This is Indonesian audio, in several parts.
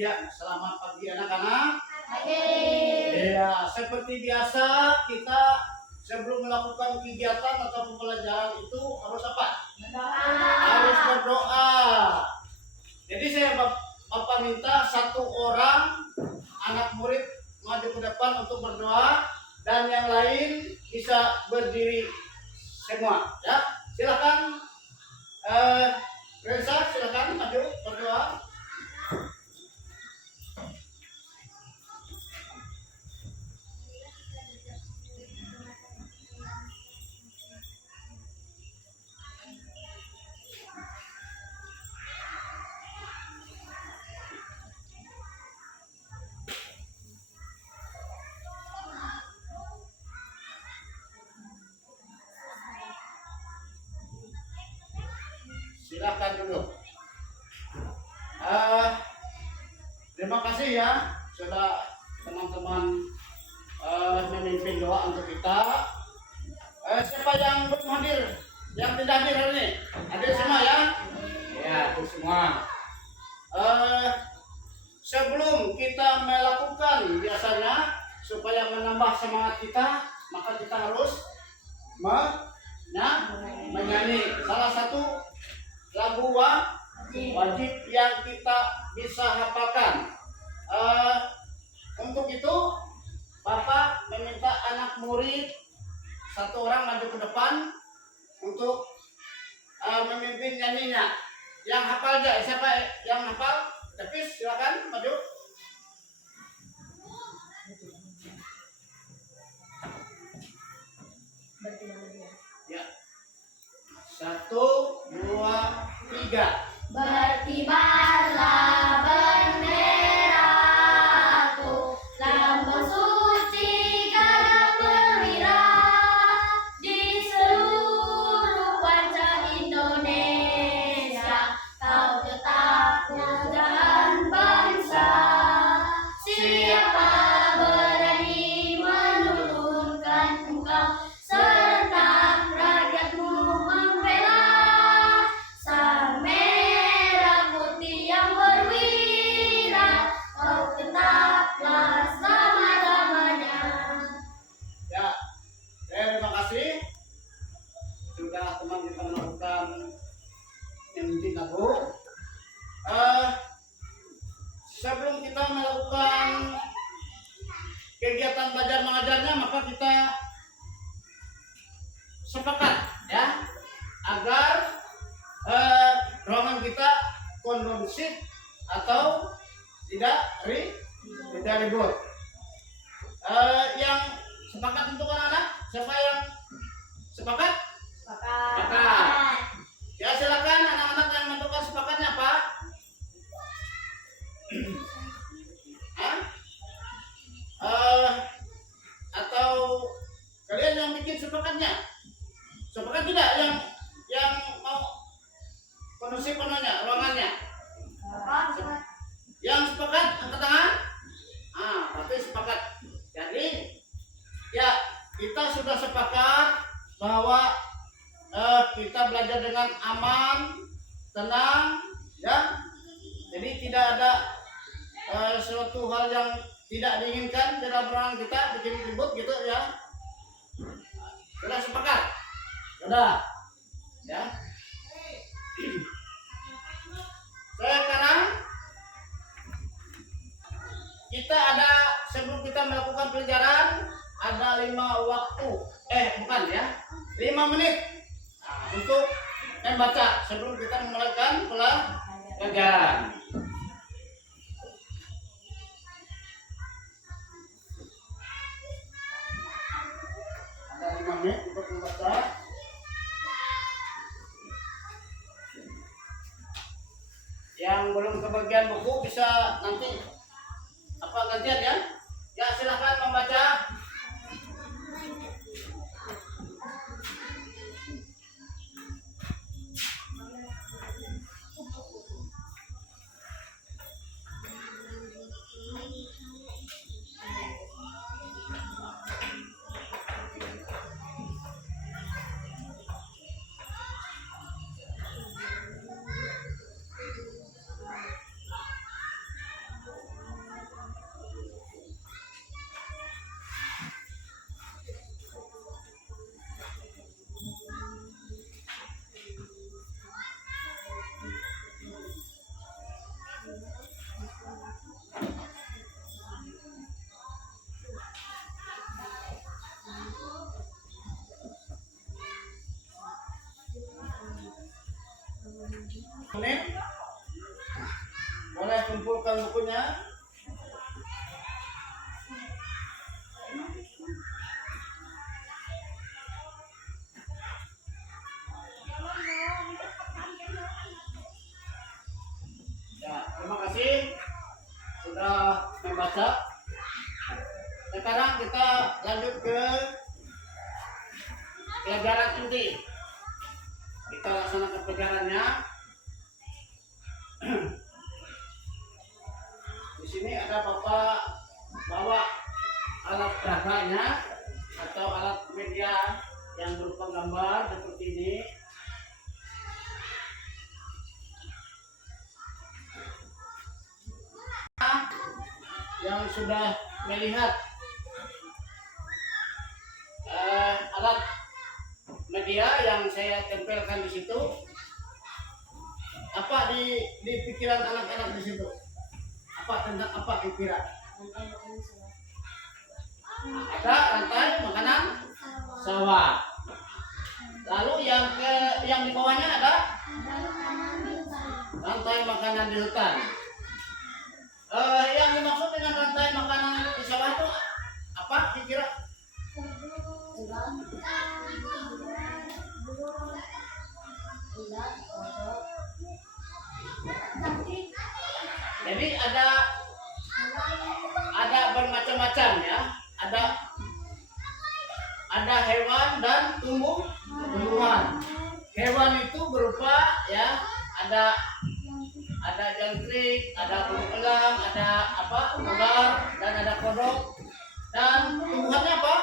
Ya, selamat pagi anak-anak. Pagi. Ya, seperti biasa kita sebelum melakukan kegiatan atau pembelajaran itu harus apa? Berdoa. Harus berdoa. Jadi saya Bapak minta satu orang anak murid maju ke depan untuk berdoa dan yang lain bisa berdiri semua. Ya, silakan. Reza, silakan maju berdoa. Silakan duduk. Terima kasih ya sudah teman-teman memimpin doa untuk kita. Siapa yang belum hadir, yang tidak hadir hari ini? Hadir semua ya? Ya, hadir semua. Sebelum kita melakukan biasanya supaya menambah semangat kita, maka kita harus menyanyi salah satu lagu wajib yang kita bisa hafalkan. Untuk itu Bapak meminta anak murid satu orang maju ke depan untuk memimpin nyanyinya. Yang hafal aja, siapa yang hafal? Tepis, silakan maju. Ya. 1, 2, 3. Berkibarlah benderaku, lambang suci gagah perwira di seluruh kancah Indonesia. Kau tetap pujaan bangsa. Siapa berani menurunkan engkau serta rakyatmu membela sang merah putih yang berwira. Kau tetaplah selama-lamanya. Ya, terima kasih sudah teman kita melakukan nyanyi lagu. Sebelum kita melakukan kegiatan belajar mengajarnya, maka kita sepakat ya agar ruangan kita kondusif atau tidak ribut. Yang sepakat untuk anak-anak, siapa yang sepakat? Sepakat. Ya, silakan anak-anak yang menentukan sepakatnya apa? Atau kalian yang bikin sepakatnya? Sepakat tidak yang mau kondusif penuhnya ruangannya? Yang sepakat angkat tangan. Tapi sepakat. Jadi ya kita sudah sepakat bahwa kita belajar dengan aman, tenang, ya. Jadi tidak ada suatu hal yang tidak diinginkan dalam ruangan kita, bikin ribut gitu ya. Sudah sepakat? Sudah. Ya. Sekarang kita ada, sebelum kita melakukan pelajaran ada 5 menit untuk membaca sebelum kita memulakan pelajaran. Ada 5 menit untuk membaca. Yang belum kebagian buku bisa nanti gantian ya. Ya, silahkan membaca. Menit. Boleh kumpulkan bukunya. Ya, terima kasih sudah membaca. Sekarang kita lanjut ke pelajaran inti. Kita laksanakan pelajarannya. Di sini ada Bapak bawa alat peraganya atau alat media yang berupa gambar seperti ini. Yang sudah melihat alat media yang saya tempelkan di situ, apa di pikiran anak-anak di situ? Apa tentang apa pikiran? Ada rantai makanan sawah. Lalu yang di bawahnya ada rantai makanan di hutan. Yang dimaksud dengan rantai makanan di sawah itu apa kira-kira? Jadi ada bermacam-macam ya. Ada hewan dan tumbuhan. Hewan itu berupa ya ada jangkrik, ada burung elang, ada ular dan ada kodok. Dan tumbuhannya apa?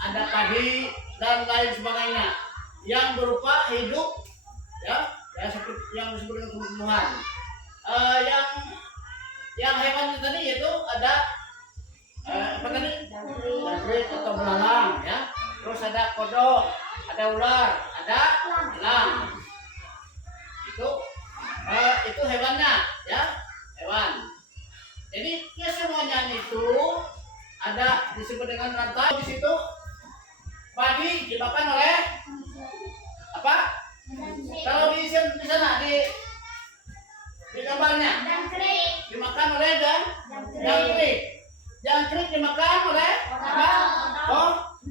Ada padi dan lain sebagainya yang berupa hidup ya seperti yang disebut dengan tumbuhan. Yang hewan tadi yaitu ada apa tadi? Jangkrik atau belalang ya. Terus ada kodok, ada ular, ada elang. Itu hewannya ya, hewan. Jadi kesemuanya itu ada disebut dengan rantai. Di situ padi dimakan oleh apa? Kalau di sana di gambarnya dimakan oleh jangkrik. Jangkrik dimakan oleh apa?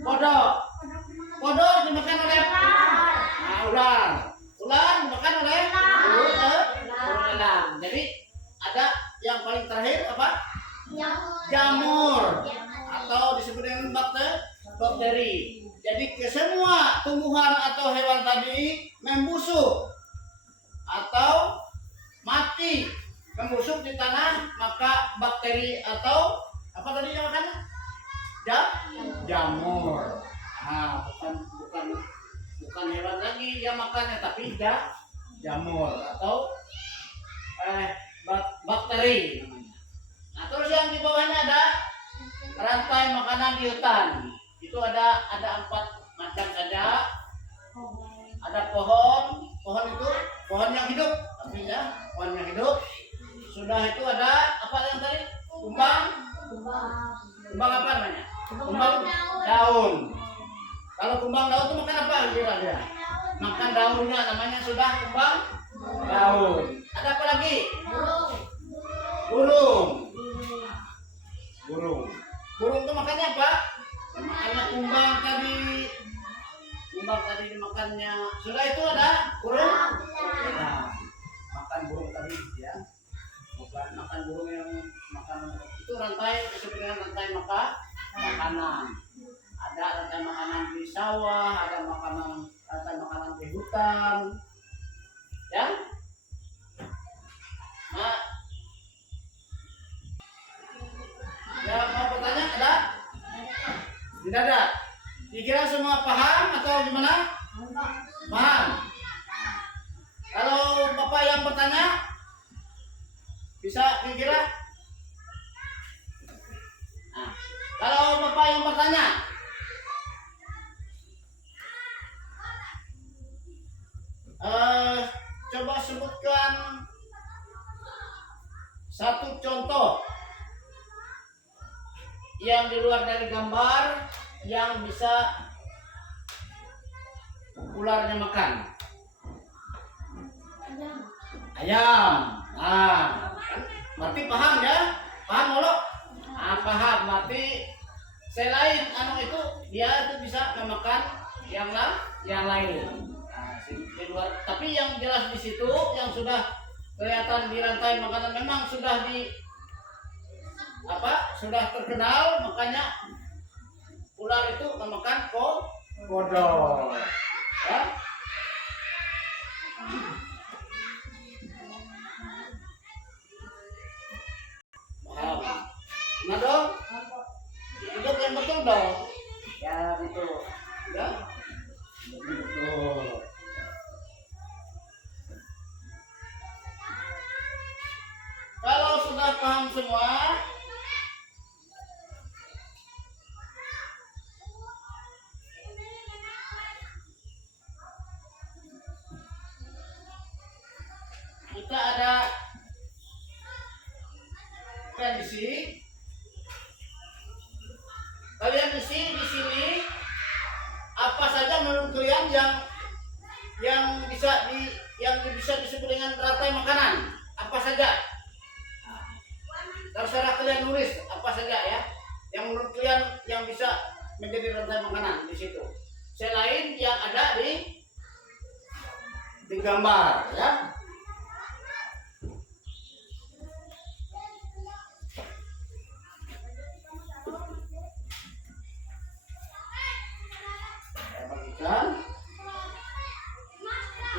Kodok. Kodok dimakan oleh ular. Ular dimakan oleh burung elang. Jadi ada yang paling terakhir apa? Jamur atau disebut dengan bakteri. Jadi semua tumbuhan atau hewan tadi membusuk atau mati membusuk di tanah, maka bakteri atau apa tadi yang makannya? Jamur. Nah, bukan hewan lagi yang makannya, tapi jamur atau bakteri namanya. Nah, terus yang di bawahnya ada rantai makanan di hutan. Itu ada 4 macam saja. Ada pohon itu pohon yang hidup, artinya pohon yang hidup. Sudah itu ada apa yang tadi? Kumbang apa namanya? Kumbang daun. Kalau kumbang daun itu makan apa kira dia? Makan daunnya, namanya sudah kumbang daun. Ada apa lagi? Burung itu makannya apa? Makannya kumbang tadi dimakannya. Sudah itu ada burung. Nah, makan burung tadi ya. Makan burung yang makan itu rantai disebut dengan rantai makanan. Ada rantai makanan di sawah, ada rantai makanan di hutan. Ya. Nah, yang mau bertanya ada? Tidak ada. Dikira semua paham atau gimana? Paham. Kalau Bapak yang bertanya, bisa dikira? Nah, kalau Bapak yang bertanya, coba sebutkan satu contoh yang di luar dari gambar yang bisa ularnya makan. ayam. Nah, kan berarti paham ya? Paham Molo? Ah, paham. Berarti selain anu itu dia itu bisa memakan yang lain. Nah, di luar, tapi yang jelas di situ yang sudah kelihatan di rantai makanan memang sudah sudah terkenal, makanya ular itu memakan kodok. Ya. Paham? Nah dong, duduk yang betul dong. Ya betul. Ya. Betul. Kalau sudah paham semua, kita ada tradisi. Kalian isi di sini apa saja menurut kalian yang bisa disebut dengan rantai makanan? Apa saja? Terserah kalian nulis apa saja ya. Yang menurut kalian yang bisa menjadi rantai makanan di situ. Selain yang ada di gambar ya.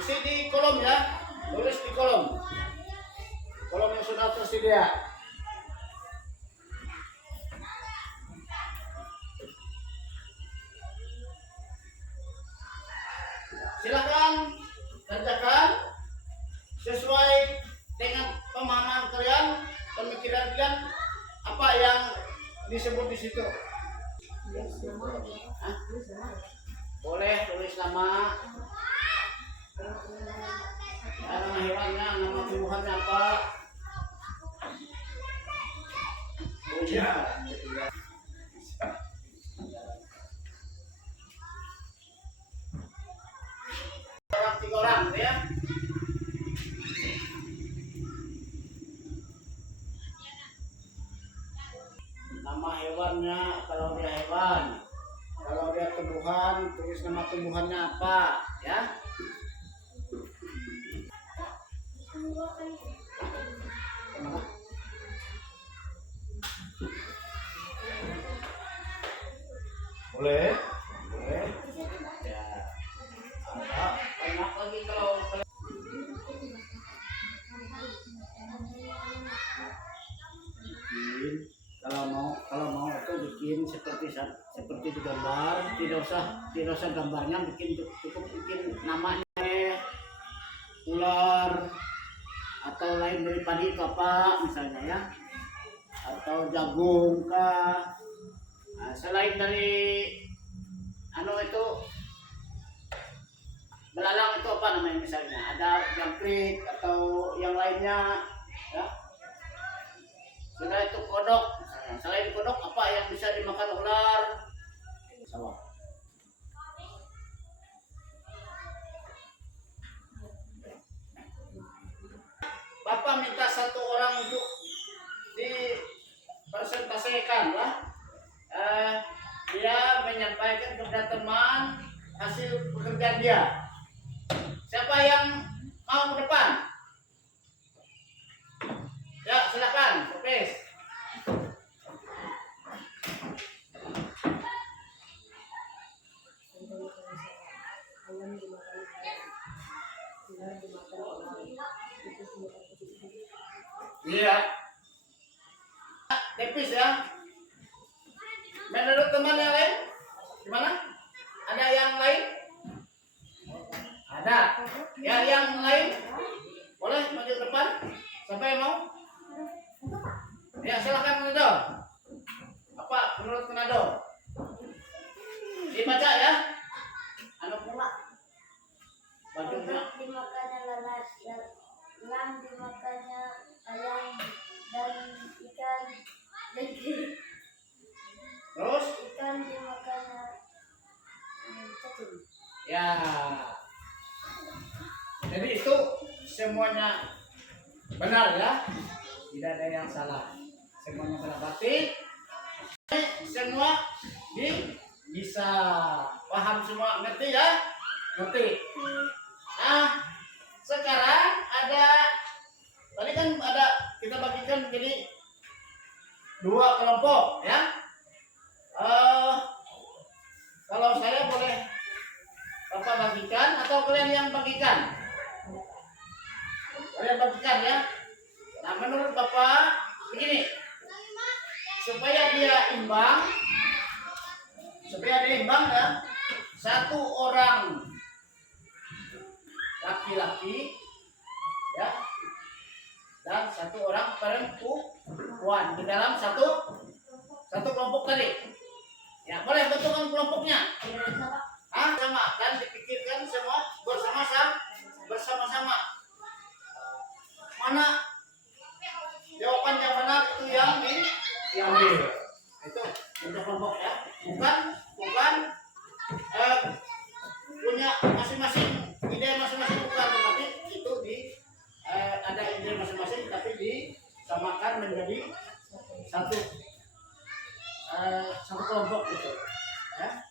Isi di kolom ya, tulis di kolom yang sudah tersedia. Silakan kerjakan sesuai dengan pemahaman kalian, pemikiran kalian, apa yang disebut di situ. Hah? Boleh tulis nama, ya, nama hewannya, nama tumbuhannya apa. Oh ya. Tiga orang ya. Nama hewannya, kalau dia hewan. Kalau dia tumbuhan, tulis nama tumbuhannya apa, ya? Boleh, boleh. Ya. Enak lagi kalau bikin, kalau mau itu bikin seperti di gambar, tidak usah gambarnya, cukup bikin namanya ular atau lain dari padi itu apa misalnya ya, atau jagung kah. Nah, selain dari itu belalang itu apa namanya misalnya, ada jangkrik atau yang lainnya ya. Sudah itu kodok misalnya. Selain kodok apa yang bisa dimakan ular? Sawah. Bapak minta satu orang untuk dipresentasikan lah. Dia menyampaikan kepada teman hasil pekerjaan dia. Siapa yang mau ke depan? Ya, silakan, Profes. Iya. Tipis ya. Menurut teman yang lain, gimana? Ada yang lain? Ada. Ya, yang lain? Boleh maju ke depan? Siapa yang mau? Ya, silakan Manado. Apa menurut Manado? Dibaca ya. Anu pula. Kodok dimakannya lalat, elang dimakannya ayam, dan ikan Terus? ikan dimakannya cacing. Ya. Jadi itu semuanya Benar ya? Tidak ada yang salah. Semuanya benar. Berarti semua bisa paham semua, ngerti ya? Ngerti. Nah, sekarang ada tadi kan ada kita bagikan menjadi dua kelompok ya. Kalau saya boleh Bapak bagikan atau kalian yang bagikan? Kalian bagikan ya. Nah, menurut Bapak begini, supaya dia imbang ya, satu orang laki-laki ya dan satu orang perempuan di dalam satu kelompok tadi. Ya, boleh bentukkan kelompoknya. Sama dan dipikirkan semua bersama-sama. Mana jawaban yang benar itu yang diambil. Itu untuk kelompok ya. Bukan punya masing-masing ide masing-masing, bukan, tapi itu ada ide masing-masing tapi disamakan menjadi satu kelompok gitu ya.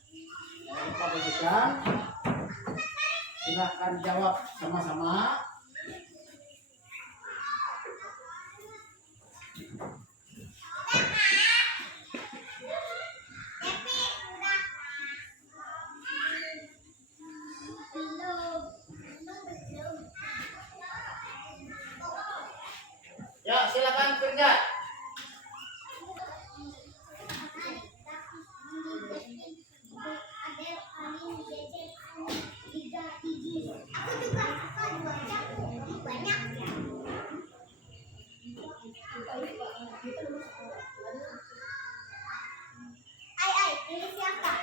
Kita bagikan, silahkan jawab sama-sama. Ya, silakan kerja. Pilih siapa?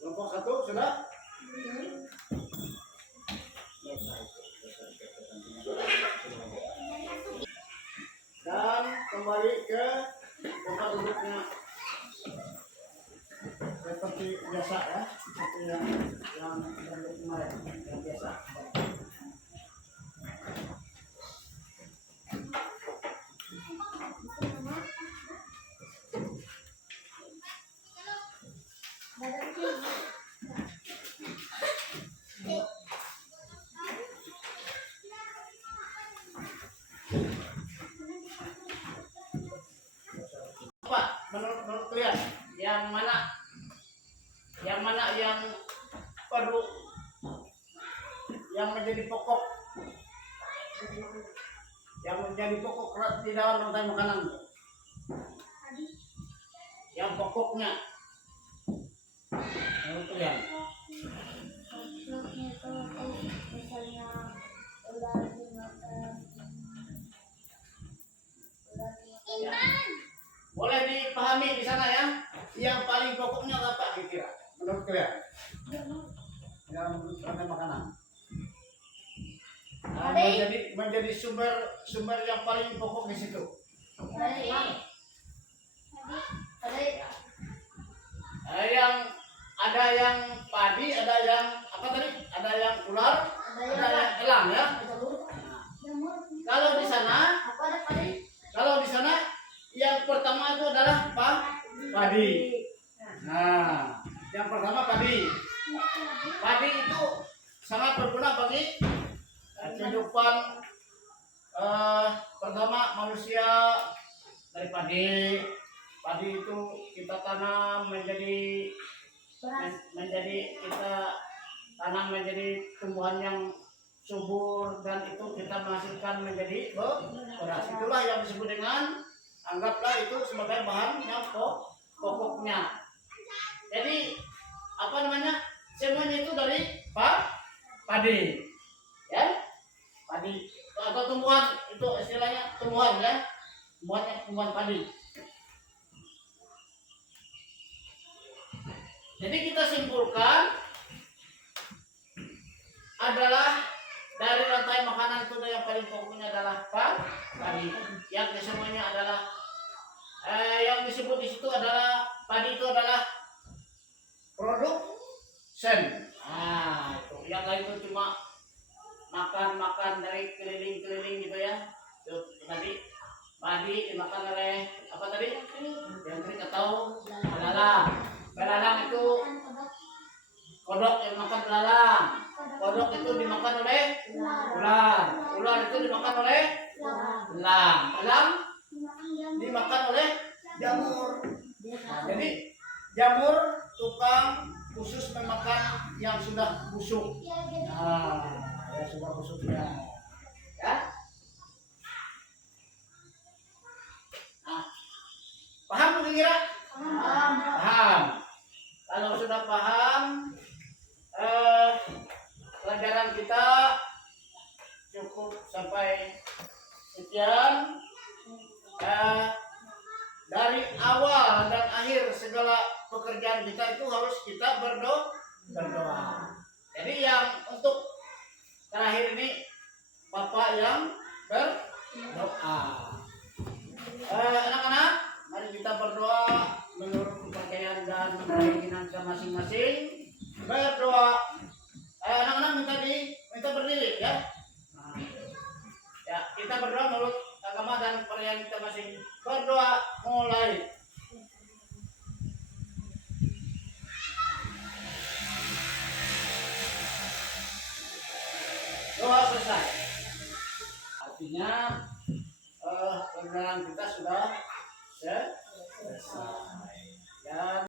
Kelompok satu sudah. Dan kembali ke tempat duduknya seperti biasa ya, seperti yang kemarin yang biasa. Pak, menurut kalian yang mana yang perlu, yang menjadi pokok di dalam rantai makanan? Yang pokoknya menurut kalian? Pokoknya itu misalnya ular dimakan. Ya. Boleh dipahami di sana ya. Yang paling pokoknya apa kira-kira menurut kalian? Yang rantai makanan. Nah, menjadi sumber yang paling pokok di situ. Ada yang padi, ada yang apa tadi? Ada yang ular, ada yang elang ya. Kalau di sana yang pertama itu adalah padi. Nah, yang pertama padi. Padi itu sangat berguna bagi kehidupan pertama manusia. Dari padi itu kita tanam menjadi tumbuhan yang subur, dan itu kita menghasilkan menjadi beras. Itulah yang disebut dengan, anggaplah itu sebagai bahan yang pokoknya. Jadi apa namanya, semuanya itu dari padi ya, padi atau tumbuhan, itu istilahnya tumbuhan ya, tumbuhan padi. Jadi kita simpulkan adalah dari rantai makanan itu yang paling pokoknya adalah padi. Yang semuanya adalah yang disebut di situ adalah padi itu adalah produk sen. Nah, itu yang lain itu cuma makan dari keliling-keliling gitu ya. Itu tadi padi dimakan oleh apa tadi? Jangkrik atau belalang. Belalang itu kodok yang makan belalang. Kodok itu dimakan oleh ular. Ular itu dimakan oleh elang. Elang dimakan oleh jamur. Nah, jadi jamur tukang khusus memakan yang sudah busuk. Nah, yang sudah busuk ya. Ya. Nah, paham kira-kira? Paham. Kalau sudah paham, pelajaran kita cukup sampai sekian. Dari awal dan akhir segala pekerjaan kita itu harus kita berdoa. Jadi yang untuk terakhir ini Bapak yang berdoa. Anak-anak, mari kita berdoa menurut kepercayaan dan keyakinan kita masing-masing. Berdoa. Anak-anak minta berdiri ya. Ya, kita berdoa menurut agama dan kepercayaan kita masing. Berdoa mulai. Doa selesai. Artinya pelajaran kita sudah selesai. Dan